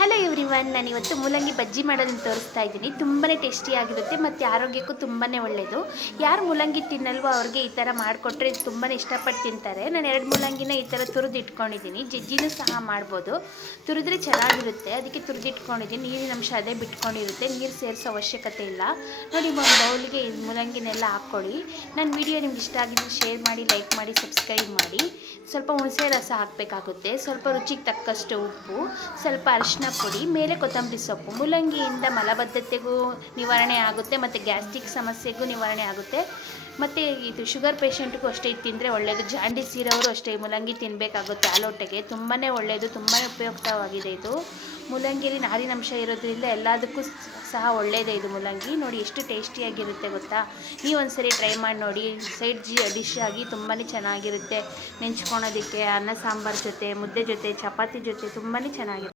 Hello everyone, ನಾನಿವತ್ತು ಮೂಲಂಗಿ ಬಜ್ಜಿ ಮಾಡೋದನ್ನು ತೋರಿಸ್ತಾ ಇದ್ದೀನಿ. ತುಂಬಾ ಟೇಸ್ಟಿಯಾಗಿರುತ್ತೆ ಮತ್ತು ಆರೋಗ್ಯಕ್ಕೂ ತುಂಬಾ ಒಳ್ಳೆಯದು. ಯಾರು ಮೂಲಂಗಿ ತಿನ್ನಲ್ವೋ ಅವ್ರಿಗೆ ಈ ಥರ ಮಾಡಿಕೊಟ್ರೆ ತುಂಬಾ ಇಷ್ಟಪಟ್ಟು ತಿಂತಾರೆ. ನಾನು 2 ಮೂಲಂಗಿನ ಈ ಥರ ತುರಿದು ಇಟ್ಕೊಂಡಿದ್ದೀನಿ. ಜಜ್ಜಿನೂ ಸಹ ಮಾಡ್ಬೋದು. ತುರಿದ್ರೆ ಚೆನ್ನಾಗಿರುತ್ತೆ, ಅದಕ್ಕೆ ತುರಿದಿಟ್ಕೊಂಡಿದ್ದೀನಿ. ನೀರಿನ ಅಂಶ ಅದೇ ಬಿಟ್ಕೊಂಡಿರುತ್ತೆ, ನೀರು ಸೇರಿಸೋ ಅವಶ್ಯಕತೆ ಇಲ್ಲ. ನೋಡಿ, ಒಂದು ಬೌಲಿಗೆ ಮೂಲಂಗಿನೆಲ್ಲ ಹಾಕ್ಕೊಳ್ಳಿ. ನನ್ನ ವಿಡಿಯೋ ನಿಮ್ಗೆ ಇಷ್ಟ ಆಗಿದ್ರೆ ಶೇರ್ ಮಾಡಿ, ಲೈಕ್ ಮಾಡಿ, ಸಬ್ಸ್ಕ್ರೈಬ್ ಮಾಡಿ. ಸ್ವಲ್ಪ ಹುಣಸೆ ರಸ ಹಾಕಬೇಕಾಗುತ್ತೆ, ಸ್ವಲ್ಪ ರುಚಿಗೆ ತಕ್ಕಷ್ಟು ಉಪ್ಪು, ಸ್ವಲ್ಪ ಅರಿಶಿನ ಪುಡಿ, ಮೇಲೆ ಕೊತ್ತಂಬರಿ ಸೊಪ್ಪು. ಮೂಲಂಗಿಯಿಂದ ಮಲಬದ್ಧತೆಗೂ ನಿವಾರಣೆ ಆಗುತ್ತೆ ಮತ್ತು ಗ್ಯಾಸ್ಟ್ರಿಕ್ ಸಮಸ್ಯೆಗೂ ನಿವಾರಣೆ ಆಗುತ್ತೆ. ಮತ್ತು ಇದು ಶುಗರ್ ಪೇಷಂಟ್ಗೂ ಅಷ್ಟೇ ಇದು ತಿಂದರೆ ಒಳ್ಳೆಯದು. ಜಾಂಡೀಸ್ ಇರೋರು ಅಷ್ಟೇ ಮೂಲಂಗಿ ತಿನ್ನಬೇಕಾಗುತ್ತೆ. ಹಾಲೊಟ್ಟೆಗೆ ತುಂಬಾ ಒಳ್ಳೆಯದು, ತುಂಬಾ ಉಪಯುಕ್ತವಾಗಿದೆ ಇದು. ಮೂಲಂಗಿಯಲ್ಲಿ ನಾರಿನಂಶ ಇರೋದ್ರಿಂದ ಎಲ್ಲದಕ್ಕೂ ಸಹ ಒಳ್ಳೆಯದೇ ಇದು ಮೂಲಂಗಿ. ನೋಡಿ ಎಷ್ಟು ಟೇಸ್ಟಿಯಾಗಿರುತ್ತೆ ಗೊತ್ತಾ. ನೀವು ಒಂದ್ಸರಿ ಟ್ರೈ ಮಾಡಿ ನೋಡಿ. ಸೈಡ್ ಡಿಶ್ ಆಗಿ ತುಂಬಾ ಚೆನ್ನಾಗಿರುತ್ತೆ. ನೆಂಚ್ಕೊಳೋದಕ್ಕೆ, ಅನ್ನ ಸಾಂಬಾರು ಜೊತೆ, ಮುದ್ದೆ ಜೊತೆ, ಚಪಾತಿ ಜೊತೆ ತುಂಬಾ ಚೆನ್ನಾಗಿರುತ್ತೆ.